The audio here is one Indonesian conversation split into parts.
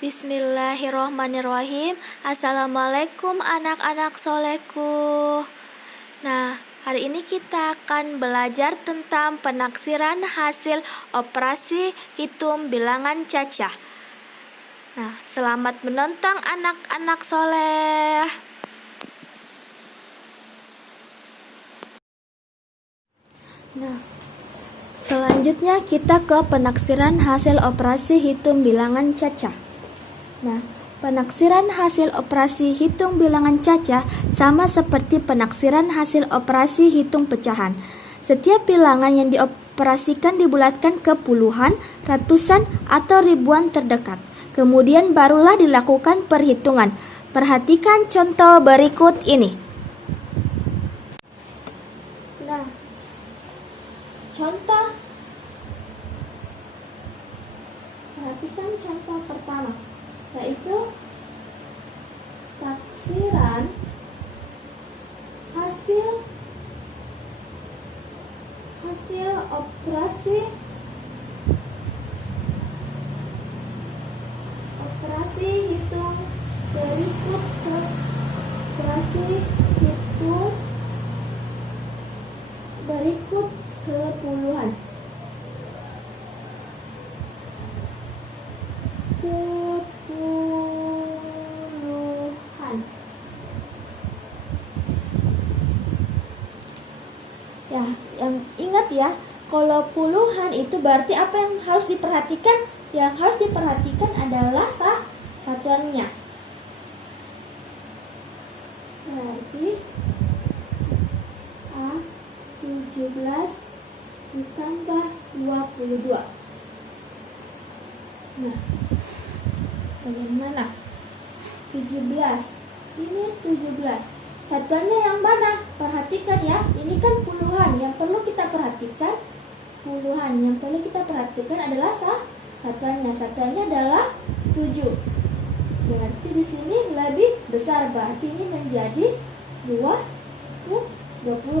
Bismillahirrohmanirrohim. Assalamualaikum anak-anak solehku. Nah, hari ini kita akan belajar tentang penaksiran hasil operasi hitung bilangan cacah. Nah, selamat menonton anak-anak soleh. Nah, selanjutnya kita ke penaksiran hasil operasi hitung bilangan cacah. Nah, penaksiran hasil operasi hitung bilangan cacah sama seperti penaksiran hasil operasi hitung pecahan. Setiap bilangan yang dioperasikan dibulatkan ke puluhan, ratusan, atau ribuan terdekat. Kemudian barulah dilakukan perhitungan. Perhatikan contoh berikut ini. Nah, perhatikan contoh pertama, yaitu taksiran hasil operasi hitung berikut ke puluhan. Ya, yang ingat ya, kalau puluhan itu berarti apa yang harus diperhatikan? Yang harus diperhatikan adalah satuannya. Berarti A17 ditambah 22. Nah, bagaimana? 17. Ini 17. Satuannya yang mana? Perhatikan ya, ini kan puluhan. Yang perlu kita perhatikan puluhan. Yang perlu kita perhatikan adalah satuannya. Satuannya adalah 7. Berarti di sini lebih besar. Berarti ini menjadi 20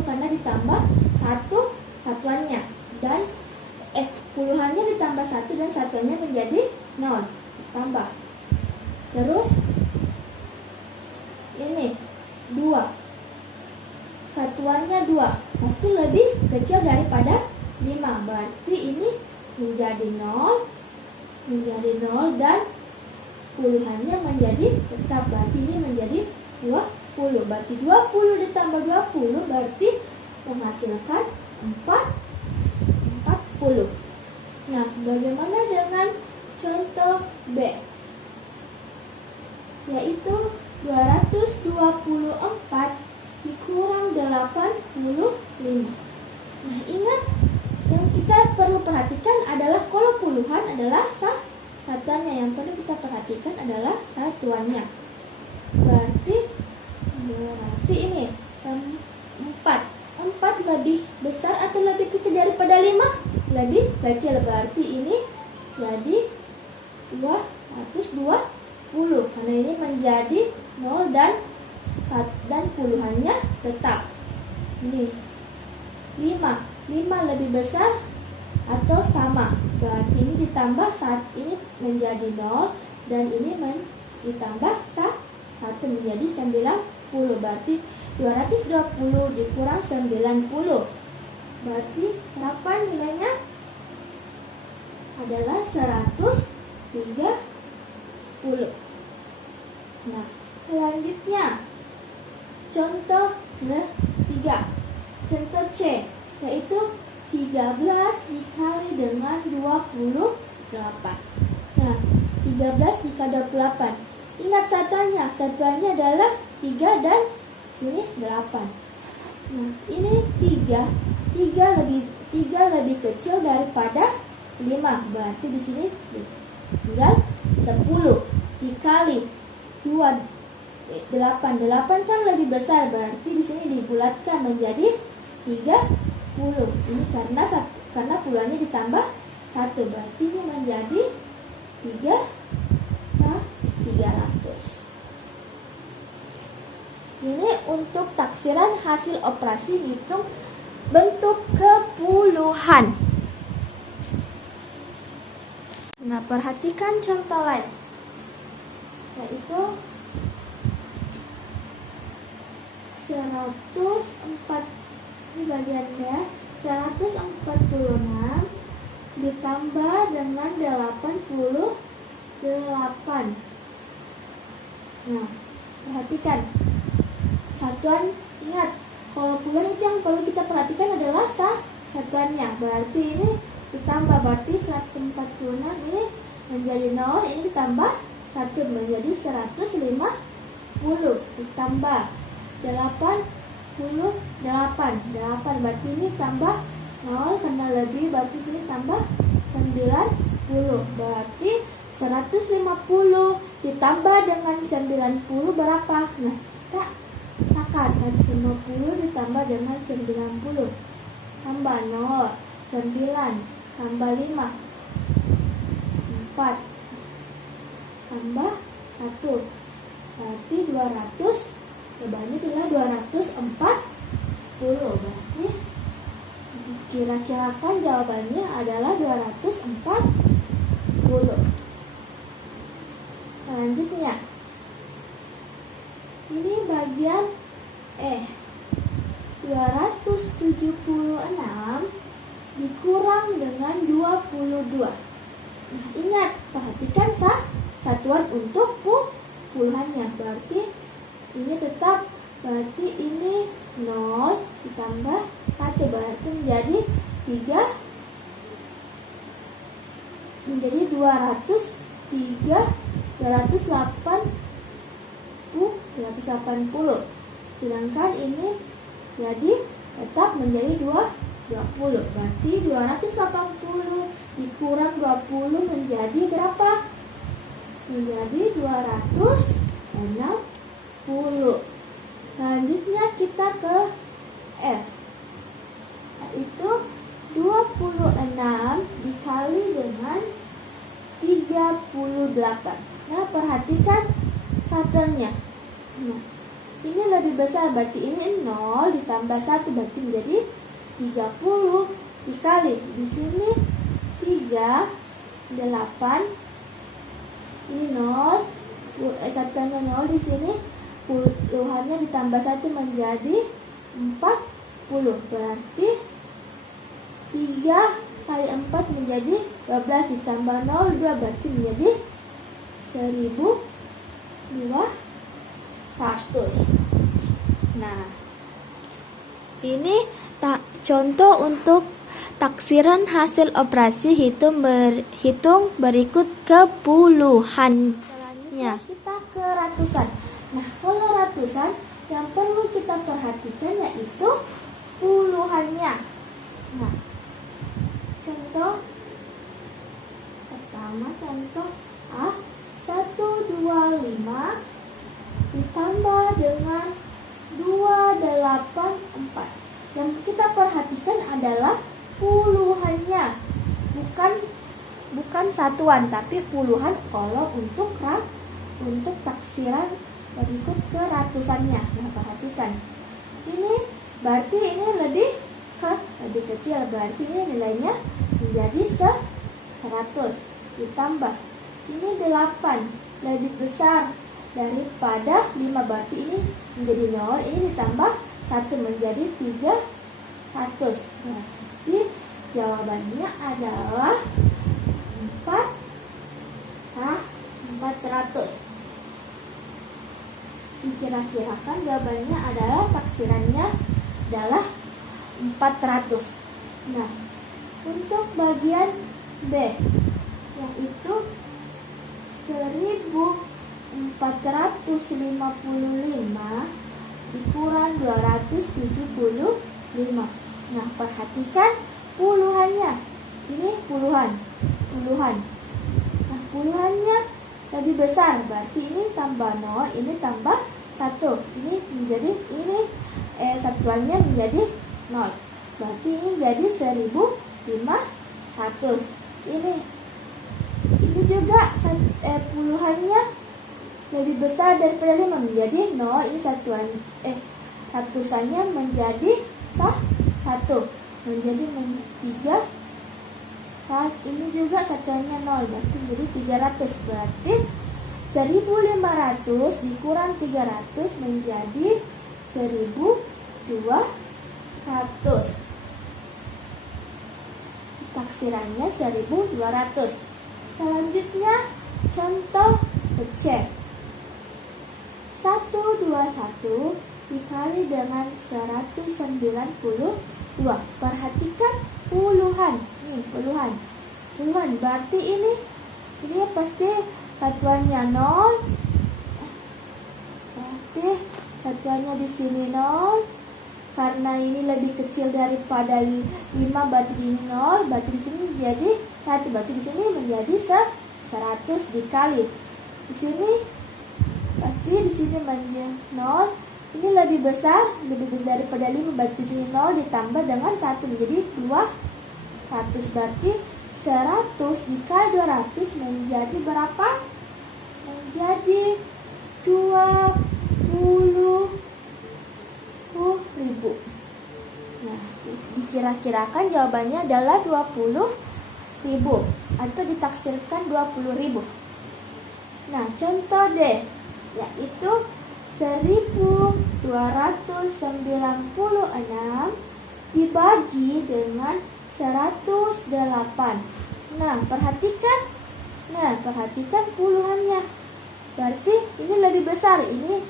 karena ditambah 1 satuannya. Dan puluhannya ditambah 1 dan satuannya menjadi 0. Tambah. Terus ini 2. Satuannya 2. Pasti lebih kecil daripada 5. Berarti ini menjadi 0 dan puluhannya menjadi tetap. Berarti ini menjadi 20. Berarti 20 ditambah 20 berarti menghasilkan 40. Nah, bagaimana dengan contoh B? Yaitu 224 dikurang 85. Nah, ingat yang kita perlu perhatikan adalah kalau puluhan adalah satuannya. Yang perlu kita perhatikan adalah satuannya. Berarti ini 4 lebih besar atau lebih kecil daripada 5? Lebih kecil. Berarti ini jadi 220 karena ini menjadi 0 dan puluhannya tetap. Ini 5 lebih besar atau sama. Berarti ini ditambah saat ini menjadi 0 dan ini ditambah 1 menjadi 90. Berarti 220 dikurang 90. Berarti berapa nilainya? Adalah 130. Nah, selanjutnya contoh ketiga, contoh C, yaitu 13 dikali dengan 28. Nah, 13 dikali 28. Ingat satuannya adalah 3 dan sini 8. Nah, ini 3 lebih kecil daripada 5. Berarti di sini tinggal 10 dikali 8 kan lebih besar. Berarti di sini dibulatkan menjadi 30. Ini karena puluhannya ditambah 1. Berarti ini menjadi 300. Ini untuk taksiran hasil operasi hitung bentuk kepuluhan. Nah, perhatikan contoh lain. yaitu 104, ini bagiannya 146 ditambah dengan 88. Nah, perhatikan satuan, ingat kalau puluhan itu yang perlu kita perhatikan adalah satuannya. Berarti ini ditambah, berarti 146 ini menjadi 0, ini ditambah 1 menjadi 150, ditambah 8, berarti ini tambah 0 karena lebih, berarti ini tambah 90, berarti 150 ditambah dengan 90 berapa? Nah, kita takar 150 ditambah dengan 90, tambah 0, 9, tambah 5, 4, tambah 1, berarti 200, jawabannya adalah 240, berarti kira-kirakan jawabannya adalah 240. Selanjutnya, ini bagian 276 dikurang dengan 22. Nah, ingat, perhatikan satuan untuk puluhannya. Berarti ini tetap, berarti ini 0 ditambah 1, berarti menjadi 3, menjadi 280. Sedangkan ini jadi tetap menjadi 20. Berarti 280 dikurang 20 menjadi berapa? Menjadi 260. Selanjutnya kita ke F, yaitu 26 dikali dengan 38. Nah, perhatikan satuannya. Nah, ini lebih besar, berarti ini 0 ditambah 1, berarti menjadi 30 dikali. Di sini 3, 8. Ini 0, satuannya 0, di sini puluhannya ditambah 1 menjadi 40. Berarti 3 kali 4 menjadi 12 ditambah 0, 2, berarti menjadi 1200. Nah, ini contoh untuk taksiran hasil operasi hitung berikut ke puluhan. Selanjutnya kita ke ratusan. Nah, kalau ratusan yang perlu kita perhatikan yaitu puluhannya. Nah, contoh pertama, contoh A, 125 ditambah dengan 284. Yang kita perhatikan adalah puluhannya, bukan satuan, tapi puluhan kalau untuk taksiran berikut ke ratusannya. Nah, perhatikan. Ini berarti ini lebih kecil, berarti ini nilainya menjadi 100 ditambah ini 8 lebih besar daripada 5, berarti ini menjadi 0, ini ditambah 1 menjadi 300. Berarti jawabannya adalah 400. Dikira-kirakan jawabannya adalah taksirannya adalah 400. Nah, untuk bagian B yaitu 1455 dikurang 275. Nah, perhatikan puluhannya. Ini puluhan. Nah, puluhannya lebih besar, berarti ini tambah 0, ini tambah 1. Ini menjadi satuannya menjadi 0. Berarti ini jadi 1500. Ini juga puluhannya lebih besar daripada 5, menjadi 0. Ini ratusannya menjadi 1, menjadi 3. Ini juga satuannya 0, berarti menjadi 300. Berarti 1.500 dikurang 300 menjadi 1.200. Taksirannya 1.200. Selanjutnya contoh C. 121 dikali dengan 192. Perhatikan puluhan. Nih, puluhan. Puluhan berarti ini pasti satuannya 0. Berarti satuannya di sini 0. Karena ini lebih kecil daripada 5, berarti ini 0. Berarti di sini jadi 1. Berarti di sini menjadi 100 dikali. Di sini pasti di sini menjadi 0. Ini lebih besar daripada 5. Berarti di sini 0 ditambah dengan 1 menjadi 200. Berarti 100 dikali 200 menjadi berapa? Menjadi 20.000. Nah, dikira-kirakan jawabannya adalah 20.000 atau ditaksirkan 20.000. Nah, contoh D yaitu 1.296 dibagi dengan 108. Nah, perhatikan puluhannya. Berarti ini lebih besar. Ini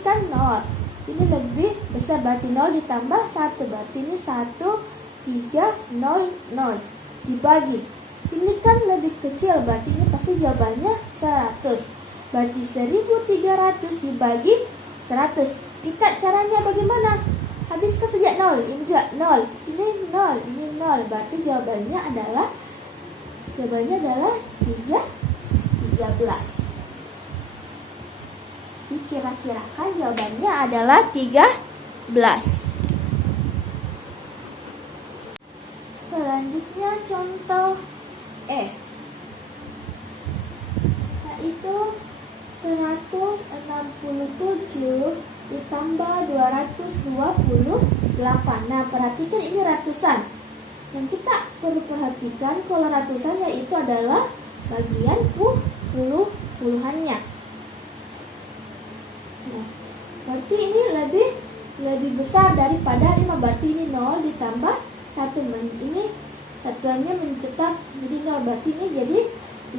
kan 0. Ini lebih besar, berarti 0 ditambah 1. Berarti ini 1.300 dibagi. Ini kan lebih kecil, berarti ini pasti jawabannya 100. Berarti 1.300 dibagi 100. Kita caranya bagaimana? Habiskan saja 0. Ini juga 0. Ini 0. Ini 0. Berarti jawabannya adalah 13. Dikira-kirakan jawabannya adalah 13. Selanjutnya contoh E, yaitu 167 ditambah 228. Nah, perhatikan ini ratusan. Yang kita perlu perhatikan kalau ratusan yaitu adalah bagian puluhannya. Nah, berarti ini lebih besar daripada 5. Berarti ini 0 ditambah 1. Ini satuannya tetap jadi 0. Berarti ini jadi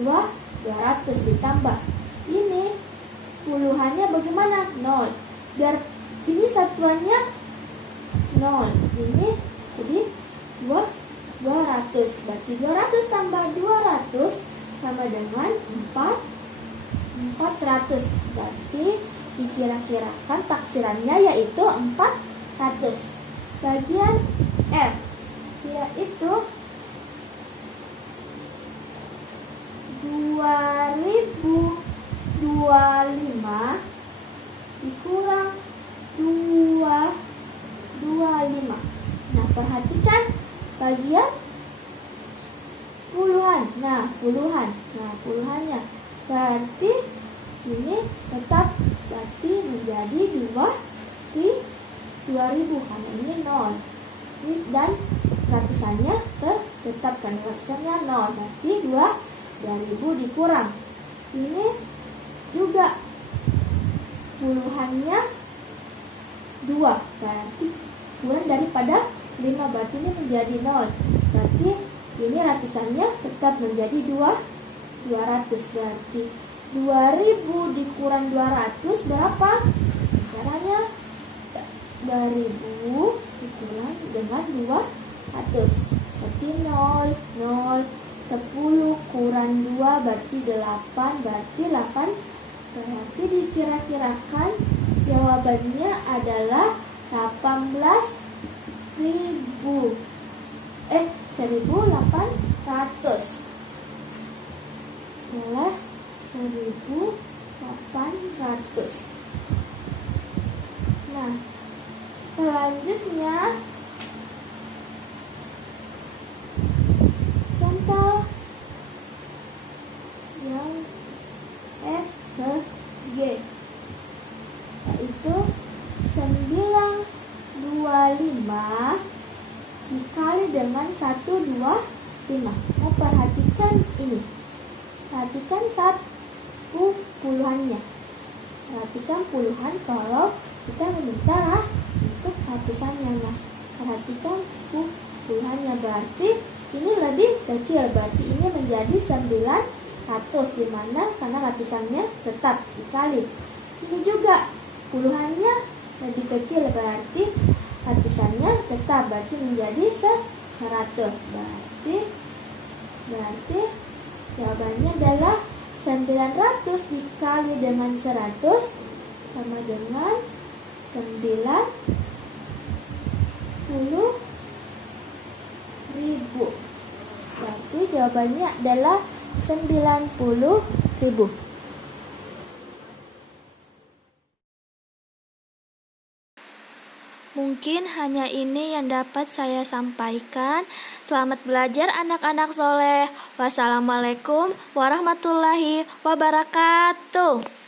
200 ditambah. Ini puluhannya bagaimana? 0. Biar ini satuannya 0. Ini jadi 200. Berarti 200 tambah 200 sama dengan 400. Berarti dikira-kirakan taksirannya yaitu 400. Bagian F yaitu 2025 dikurang 225. Nah, perhatikan bagian puluhan. Nah, puluhannya berarti ini tetap berarti menjadi 2.000 karena ini 0. Dan ratusannya tetap kan ratusannya 0. Berarti 2.000 dikurang. Ini juga puluhannya 2. Berarti kurang daripada 5. Berarti ini menjadi 0. Berarti ini ratusannya tetap menjadi 200. Berarti 2.000 dikurang 200 berapa? Caranya 2.000 dikurang dengan 200. Berarti 0, 0, 10 kurang 2 berarti 8. Berarti 8. Berarti dikira-kirakan jawabannya adalah 1.800. Adalah 1.800. Nah, selanjutnya contoh yang F ke G yaitu 925 dikali dengan 125. Perhatikan ini. Perhatikan 1 puluhannya. Perhatikan puluhan kalau kita meminta untuk ratusannya. Nah, perhatikan puluhannya, berarti ini lebih kecil, berarti ini menjadi 900, dimana karena ratusannya tetap dikali. Ini juga puluhannya lebih kecil, berarti ratusannya tetap, berarti menjadi 100. Berarti jawabannya adalah 900 dikali dengan 100 sama dengan 90.000. Berarti jawabannya adalah 90.000. Mungkin hanya ini yang dapat saya sampaikan. Selamat belajar anak-anak soleh. Wassalamualaikum warahmatullahi wabarakatuh.